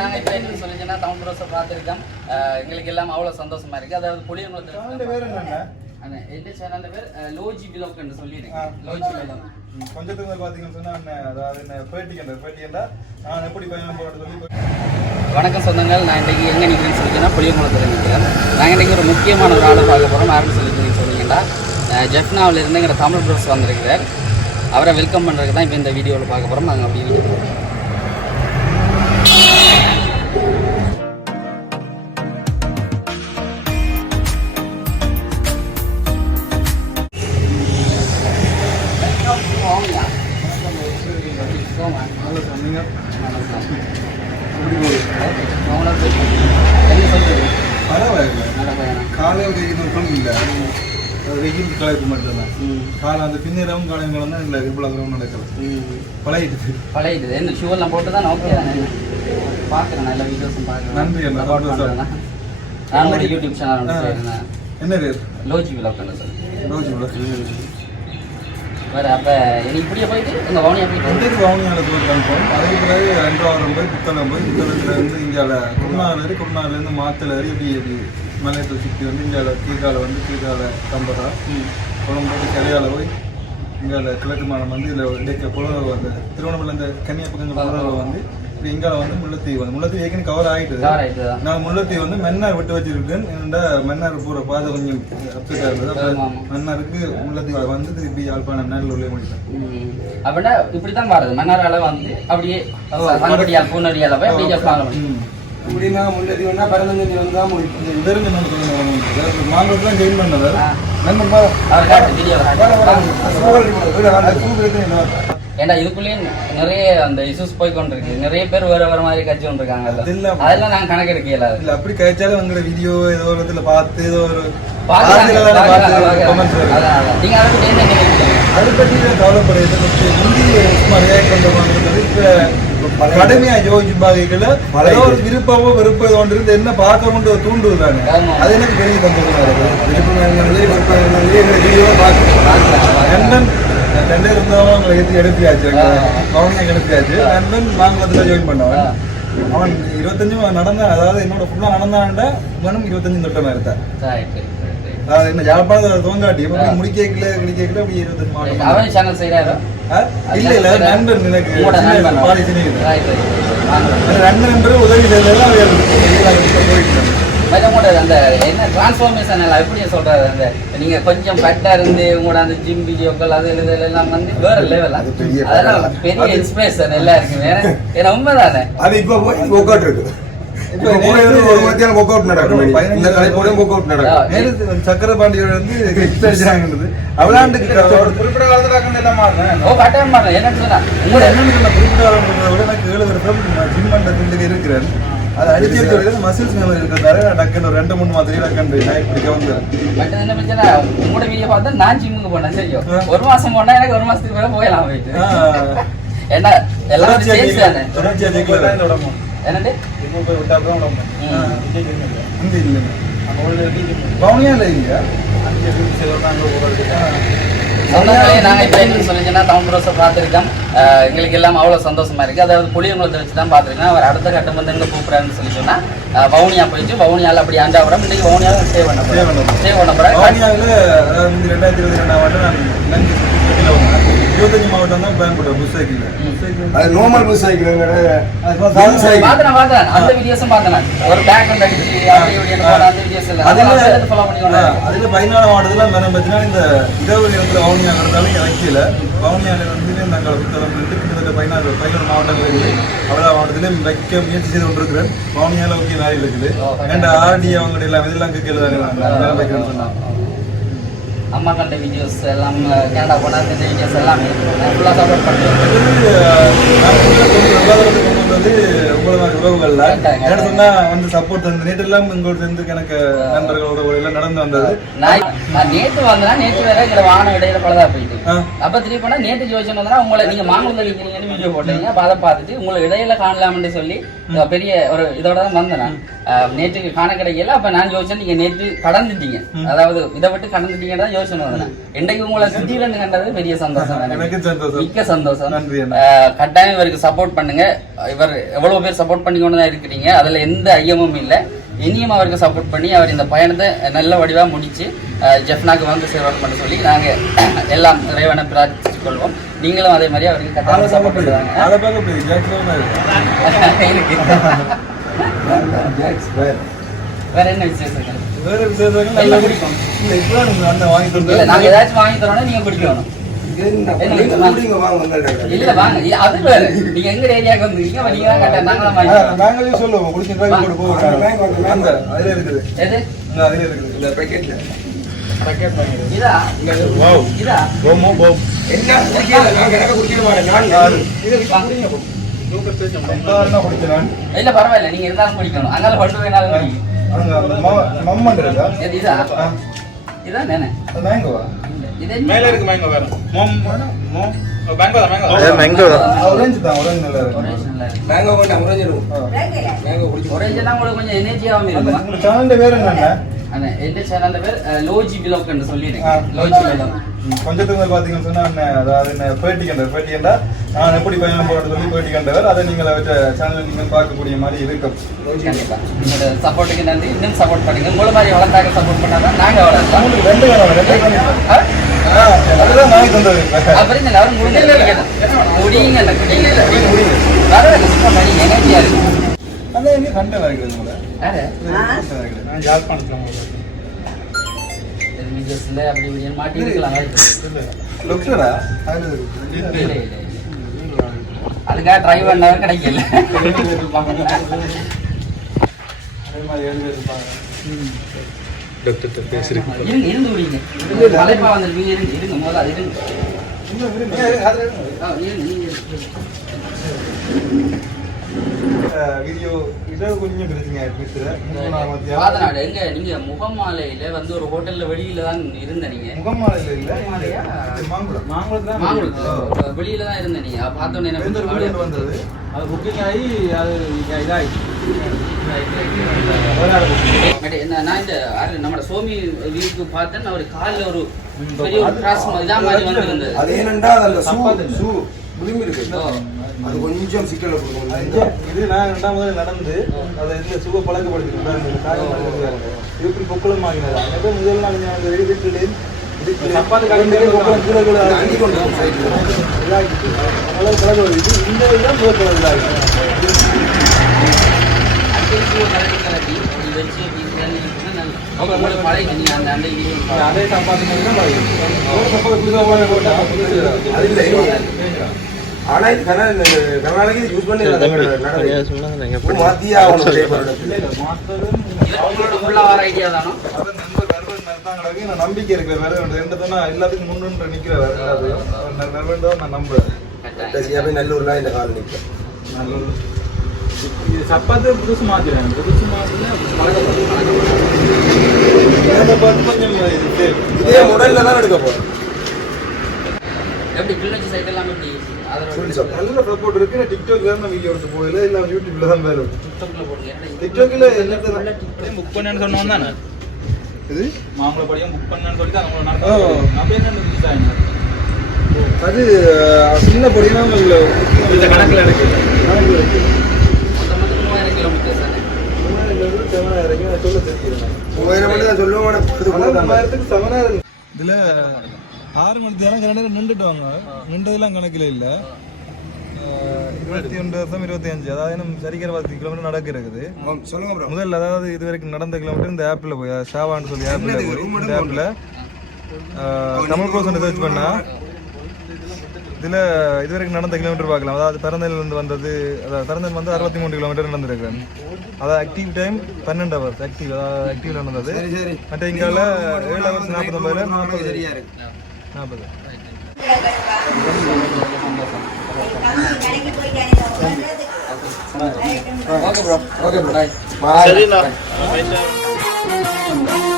நாங்கள் இப்போ என்ன டவுன் ரோஸை பார்த்துருக்கோம். எங்களுக்கு எல்லாம் அவ்வளோ சந்தோஷமா இருக்கு. அதாவது புளியங்குளத்தில் எந்த சேனல் பேர் லோஜி விலோக்னு ஆ. சொல்லியிருக்கேன் லோஜி விலோக் கொஞ்சத்துக்கு மேல பாத்தீங்கன்னு சொன்னா என்ன, அதாவது என்ன பேட்டிக்கண்டா பேட்டிக்கண்டா நான் எப்படி பயணம் சொல்லி வணக்கம் சொந்தங்கள். நான் இன்றைக்கி எங்கே நிற்கிறேன்னு சொல்லிச்சுன்னா புளியங்குளத்தில் நிற்கிறேன் நாங்கள் இன்றைக்கி ஒரு முக்கியமான ஒரு ஆளை பார்க்க போகிறோம் யாருன்னு சொல்லி சொன்னீங்கன்னா ஜெஃப்னாவில் இருந்து எங்கள் தமிழ் ப்ரோஸ் வந்திருக்கிறார். அவரை வெல்கம் பண்ணுறதுக்கு தான் இப்போ இந்த வீடியோவில் பார்க்க போகிறோம் நாங்கள் அப்படி காலையில் வெயில் இல்லை. வெயில் கலைப்பு மட்டும்தான். காலை அந்த பின்னிரவும் காலையும் தான் இல்லை இவ்வளோ தூரம் நடக்கலாம் ம். பழகிட்டு பழையது என்ன ஷூ எல்லாம் போட்டு தான் ஓகே தானே? பார்க்குறேன் நல்ல வீடியோஸும் பார்க்குறேன். நன்றி. பண்றேண்ணா. நான் ஒரு யூடியூப் சேனல் என்ன பேர் லோஜி விலாக்னு சொல்லி ரோஜ் இவ்வளோ வேறு அப்போ நீ இப்படியே போயிட்டு வவுனியா போயிட்டு இன்றைக்கு வவுனியால தூரம் கன்ஃபார்ம் அதே பிறகு ரெண்டாவது போய் புத்தளம் போய் புத்தளத்துல இருந்து இங்கால குருநாளர் குருநாளிலேருந்து மாத்தலர் இப்படி இப்படி மலையத்தை சுற்றி வந்து இங்கால கீழ்கால வந்து கீழ்கால கம்பரா. குளம் போட்டு கரையால போய் இங்கால கிழக்கு மாநிலம் வந்து இதில் இடைக்க புலவர் வந்து திருவண்ணாமலை இந்த கன்னியாகுமரி புலவர் வந்து இப்படி இங்கால வந்து முல்லைத்தீவு வந்து. முல்லைத்தீவு ஏற்கனவே கவர் ஆகிட்டு நான் முல்லைத்தீவு வந்து மன்னார் விட்டு வச்சிருக்கேன். என்னோட மன்னார் பூரா பாதை கொஞ்சம் அப்செட்டாக இருந்தது. அப்புறம். மன்னாருக்கு முல்லைத்தீவு வந்து திருப்பி யாழ்ப்பாணம் நேரில் உள்ளே முடித்தேன் ம். அப்படின்னா இப்படி தான் வருது மன்னாரால வந்து அப்படியே பூனடியால் போய் அப்படியே ஜப்பாங்க ம். அப்படின்னா முன்னாடி வேணா வந்தா முடியும் இந்த இதற்கு மாங்கலாம் ஜெயின் பண்ணவர் ஏன்டா இதுக்குள்ளேயே நிறைய அந்த இஷ்யூஸ் போய் கொண்டிருக்கு நிறைய பேர் வேற வேற மாதிரி கட்சி கொண்டிருக்காங்க அதெல்லாம் அதெல்லாம் நாங்க கணக்கெடுக்க இயலாது இல்ல அப்படி கழிச்சாலும் உங்களோட வீடியோ ஏதோ ஒரு இடத்துல பார்த்து ஏதோ ஒரு தானே. நீங்க அதை பற்றி நான் கவலைப்படுறது சும்மா ரியாக்ட் இப்போ கடுமையா யோசிச்சு பாதிக்கல ஏதோ ஒரு விருப்பமோ விருப்பம் ஒன்று இருந்து என்ன பார்க்கணுன்ற தூண்டுது தானே. அது எனக்கு பெரிய சந்தோஷமா இருக்கு. விருப்பம் இருந்தாலும் விருப்பம் இருந்தாலும் எங்களை வீடியோ பார்க்கணும். லண்டன் ரெண்டு இருந்தவங்க அவங்களை ஏற்றி எடுப்பியாச்சு. அவனையும் எடுப்பியாச்சு லண்டன் மாங்குளத்தில் ஜாயின் பண்ணவன். அவன் இருபத்தஞ்சு நடந்த அதாவது என்னோட ஃபுல்லாக நடந்தான்டா இவனும் இருபத்தஞ்சு தொட்டமாக இருந்தான் என்ன யாழ்ப்பாணத்தில் துவங்காட்டி ஆ. முடிக்கல முடிக்கல அப்படி இருபத்தஞ்சு மாவட்டம் அவன் சேனல் செய்யறாரோ? இல்ல இல்ல நண்பன் எனக்கு நண்பன் உதவி மேடம் உங்களோட அந்த என்ன டிரான்ஸ்ஃபார்மேஷன் எல்லாம் எப்படி சொல்றாரு? அந்த நீங்க கொஞ்சம் ஃபட்டா இருந்து உங்களோட அந்த ஜிம் வீடியோக்கள் அது இது எல்லாம் வந்து வேற லெவல் அது பெரிய பெரிய இன்ஸ்பிரேஷன் எல்லாம் இருக்கு ஏன்னா உண்மைதானே? அது இப்போ போய் இருக்கு. ஒரு மத்தியானம் ஒர்க் அவுட் நடக்கும். இந்த கலைப்போட ஒர்க் அவுட் நடக்கும். நேரு சக்கரபாண்டியோட வந்து அவளாண்டுக்கு குறிப்பிட்ட காலத்துல என்னன்னு சொன்னா உங்களோட என்னன்னு சொன்ன குறிப்பிட்ட காலம்ன்றத விட எனக்கு ஏழு வருஷம் ஜிம் பண்றதுக்கு இருக்கிறேன். அது அடிச்சிருக்கிறது மசில்ஸ் மெமரி இருக்கிறதால நான் டக்குன்னு ஒரு ரெண்டு மூணு மாதிரி டக்குன்னு என்ன பிரச்சனை? உங்களோட வீடியோ பார்த்தா நான் ஜிம்முக்கு போனேன். சரியோ. ஒரு மாசம் போனா எனக்கு ஒரு மாசத்துக்கு மேல போயலாம் போயிட்டு. ஆ. என்ன எல்லாரும் தொடர்ச்சியா சேஞ்ச் ஜெயிக்கல. தானே தொடர்ச்சியா ஜெயிக்கல. என்னண்டு ஆ. இங்க இல்லைங்க. பவுனியா இல்லை இங்க? ஆ. சொந்தங்களே நாங்க இப்போ என்ன சொல்லிச்சுன்னா டவுன் ரோஸை பார்த்துருக்கோம் எங்களுக்கு எல்லாம் அவ்வளோ சந்தோஷமா இருக்கு அதாவது புளியங்குளத்தை வச்சு தான் பார்த்துருக்கோம் அவர் அடுத்த கட்டம் வந்து எங்களை கூப்பிட்றாருன்னு சொல்லி சொன்னா அஹ் வவுனியா போயிட்டு வவுனியாவில் அப்படி ஆண்டாபுரம் இன்னைக்கு வவுனியாவில் ஸ்டே பண்ண போறோம். ஸ்டே பண்ண போகிறேன் வந்து ரெண்டாயிரத்தி இருபத்தி ரெண்டாம் ஆண்டு நான் வந்தேன். இருபத்தஞ்சு மாவட்டம் தான் பயன்படுறேன் புஷ் சைக்கிள் புஷ் அது நார்மல் அது சைக்கிள். பார்த்தேன் பார்த்தேன் அந்த வீடியோஸும் பார்த்தேன் ஒரு பேக் வந்து அடிச்சு அப்படி இப்படி போன அந்த வீடியோஸ் எல்லாம் அதுல பதினாலாம் மாவட்டத்துல மரம் பத்தினா இந்த இரவு நேரத்துல வவுனியா இருந்தாலும் இறக்கியில வவுனியால வந்து நாங்கள் புத்தகம் பண்ணிட்டு கிட்டத்தட்ட பதினாறு பதினொரு மாவட்டங்கள் இருக்குது அவ்வளோ மாவட்டத்திலையும் வைக்க முயற்சி செய்து கொண்டிருக்கிறேன். வவுனியால ஓகே வேலை இருக்குது. ஏன்டா ஆர்டி அவங்க எல்லாம் இதெல்லாம் கேட்கல வைக்கிறேன்னு சொன்னாங்க அம்மா கண்ட வீடியோஸ் எல்லாம் கனடா போனால் இந்த வீடியோஸ் எல்லாமே. ஃபுல்லாக சப்போர்ட் பண்ணுறேன் மாதிரி உறவுகள்ல. என்ன சொன்னா வந்து சப்போர்ட் தந்து நேற்று எல்லாம் உங்களோட சேர்ந்து எனக்கு நண்பர்கள் உறவுகள் எல்லாம் நடந்து வந்தது. நேத்து வந்தேன் நேத்து வேற எங்களை வான இடையில பலதா போயிட்டு. அப்ப திருப்பி போனா நேத்து ஜோதிச்சன் வந்தா உங்களை நீங்க மாங்குளம் இருக்கிறீங்கன்னு வீடியோ போட்டீங்க அப்ப அதை பார்த்துட்டு உங்களை இடையில காணலாம்னு சொல்லி பெரிய ஒரு இதோட தான் வந்தேன் நான். நேற்று காண கிடைக்கல அப்ப நான் யோசிச்சேன் நீங்க நேற்று கடந்துட்டீங்க. அதாவது இதை விட்டு கடந்துட்டீங்கன்னு தான் யோசனை வந்தேன் இன்றைக்கு உங்களை சிட்டியில இருந்து கண்டது பெரிய சந்தோஷம் எனக்கு. எனக்கு சந்தோஷம். மிக்க சந்தோஷம். கட்டாயம் இவருக்கு சப்போர்ட் பண்ணுங்க. இவர் எவ்வளவு பேர் சப்போர்ட் பண்ணி கொண்டு தான் இருக்கிறீங்க. அதுல எந்த ஐயமும் இல்லை. இனியும் அவருக்கு சப்போர்ட் பண்ணி அவர் இந்த பயணத்தை நல்ல வடிவா முடிச்சு அஹ், ஜெஃப்னாக்கு வந்து சேரணும் சொல்லி நாங்க எல்லாம் இறைவனை பிரார்த்தித்துக் கொள்வோம். நீங்களும் அதே மாதிரி அவருக்கு கட்டாயம் சப்போர்ட் பண்ணுவாங்க வேற. என்ன விசேஷங்கள்? வேற விசேஷங்கள்? எல்லாம் குடிப்போம். இல்ல இப்பதான் நீங்க அண்ணன் வாங்கி இல்ல தந்தாரு நாங்க ஏதாச்சும் வாங்கி தரோம்னா நீங்க குடிக்கணும். இல்ல வாங்க. இல்ல, அது வேற. நீங்க எங்க ஏரியாவுக்கு வந்திருக்கீங்க அப்ப நீங்க தான் கரெக்டா நாங்க தான் வாங்கி தரோம். நாங்களே சொல்லுவோம். குடிச்சு ட்ரை போட்டு போவோம் அந்த அதுல இருக்குது. எது? அதுல இருக்குது. இந்த பேக்கெட்ல இல்ல பரவாயில்ல. நீங்க இருந்தாலும் குடிக்கணும். அங்கால பட்டு வேணாலும் மம்மன் இருக்கா? எது இதா ஆ. இதா தானே அது மேங்கோவா இது என்ன? மேல இருக்கு மேங்கோ வேற மோம் மோம் மேங்கோ தான் மேங்கோ அது mango தான். ஆரஞ்சு தான் ஆரஞ்சு நல்லா இருக்கு Orange நல்லா இருக்கு. மேங்கோ கொண்டு அமுரஞ்சிரும் ஆ. மேங்கோ குடிச்சு எல்லாம் உங்களுக்கு கொஞ்சம் எனர்ஜியாவும் இருக்குமா உங்க சேனல்ல பேர் அண்ணே, எந்த சேனல்ல பேர்? லோஜி விலோக் என்று ஆ. சொல்லியிருக்கேன் லோஜி விலோக் கொஞ்சத்துக்கு பாத்தீங்கன்னு சொன்னா அதாவது என்ன பேட்டி கண்டவர் பேட்டி கண்டா நான் எப்படி பயணம் போறது சொல்லி பேட்டி கண்டவர் அதை நீங்கள் அவற்றை சேனல் நீங்கள் பார்க்கக்கூடிய மாதிரி இருக்கும். கண்டிப்பா. உங்களோட சப்போர்ட்டுக்கு நன்றி. இன்னும் சப்போர்ட் பண்ணுங்க. உங்களை மாதிரி வளர்ந்தாங்க சப்போர்ட் பண்ணாதான் நாங்க வளர்ந்தோம் ரெண்டு அதுதான் தந்தது அப்புறம் இந்த முடிங்க முடியுங்க அந்த சுத்தம் பண்ணி எனர்ஜியா இருக்கு. எங்க உங்களை அதுக்காக ட்ரை பண்ணவர் கிடைக்கல அதே மாதிரி ஏழு பேர் இருப்பாங்க டாக்டர் பேசிருக்கு இருங்க இருந்து முடியுங்க தலைப்பா வந்திருக்கீங்க இருங்க இருங்க முதல்ல அது இருங்க. இருங்க. நீங்க வீடியோ இதை கொஞ்சம் பிரச்சனை ஆயிடுச்சு மூணாம் மத்தியா பாதநாடு எங்க நீங்க முகமாலையில வந்து ஒரு ஹோட்டல்ல வெளியில தான் இருந்த நீங்க? முகமாலையில இல்ல மாங்குளம். மாங்குளத்துல மாங்குளத்துல. வெளியில தான் இருந்த நீங்க? பார்த்தோன்னே வீடு வந்தது. அது புக்கிங் ஆகி அது என்ன நான் இந்த யாரு நம்மட சோமி வியூக்கு பார்த்தேன். அவர் கால்ல ஒரு பெரிய ஒரு கிராஸ் இதா மாதிரி வந்திருந்தது. அது ஏனென்றா அந்த இருக்கு ஓ. அது கொஞ்சம் சிக்கலை கொடுக்கும் இது நான் ரெண்டாம் முதல்ல நடந்து அதை இந்த சுக. இது இப்படி பொக்குளம் ஆகினது அங்கே முதல் நாள் நான் அந்த வெடி வீட்டுல இதுக்கு சப்பாத்து ரெண்டு கடையில பொக்குளம் கீழே கீழே அள்ளி ஆகி கொண்டு போகும் சைடுல. இதாகிட்டு. அதனால கலர் வருது. இது இந்த இதுதான் முதல் அந்த அந்த இது அதே சப்பாத்து மாதிரி தான் பாருங்க. ஒரு சப்பாத்து புதுசா போய் போட்டா அது இல்லை. ஆனா இது கர்நாடகா இது யூஸ் பண்ணி மாத்தியே நான் நம்பிக்கை இருக்கிற வேற ரெண்டு தானே எல்லாத்துக்கும் முன்னு நிக்கிறவர் நண்பர் தான் நான் நம்புறேன். கடைசியா போய் நல்லூர்ல இந்த கால் நிற்கும் நல்ல இது சப்பாத்து புதுசு மாத்திடுறேன் புதுசு பார்த்து கொஞ்சம் இது முடல்ல தான் எடுக்க போறோம் எப்படி கிளிநொச்சி சைட் எல்லாம் எப்படி. நல்ல சப்போர்ட் இருக்கு. நான் டிக்டாக்ல தான் வீடியோ எடுத்து போகல. இல்ல யூடியூப்ல தான் வேறு டிக்டாக்ல போடுங்க. டிக்டாக்ல எல்லாத்தையும் புக் பண்ணேன்னு சொன்னோம் தானே? இது? மாம்பழ படியும் புக் பண்ணேன்னு சொல்லி தான் ரிலீஸ் ஆயிடுச்சு அது சின்ன பொடினா இந்த கணக்குல இருக்கு. மூவாயிரம் தானே? சொல்ல தெரியும் மூவாயிரம் தான். சொல்லுவோம் தான் இதுல ஆறு மணி நேரம் கரெக்டாக நின்றுட்டாங்க. நின்றதெல்லாம் கணக்கில் இல்லை. இருபத்தி ஒன்று வருஷம் இருபத்தி அஞ்சு அதாவது நம்ம சரிக்கிற பத்து கிலோமீட்டர் நடக்க இருக்குது சொல்லுங்க முதல்ல அதாவது இது வரைக்கும் நடந்த கிலோமீட்டர் இந்த ஆப்பில் போய் ஷாவான்னு சொல்லி ஆப்பில் போய் இந்த ஆப்பில் தமிழ் ப்ரோசன் சர்ச் பண்ணா இதில் இது வரைக்கும் நடந்த கிலோமீட்டர் பார்க்கலாம். அதாவது பிறந்தலேருந்து வந்தது அதாவது பிறந்தல் வந்து அறுபத்தி மூணு கிலோமீட்டர் நடந்திருக்கேன் அதாவது ஆக்டிவ் டைம் பன்னெண்டு ஹவர்ஸ் ஆக்டிவ் அதாவது ஆக்டிவ்ல நடந்தது. மற்ற இங்கால ஏழு ஹவர்ஸ் நாற்பத்தொம்பதுல நாற்பது. Oke, bro. Oke, bro. Bye. Bye. Bye. Bye.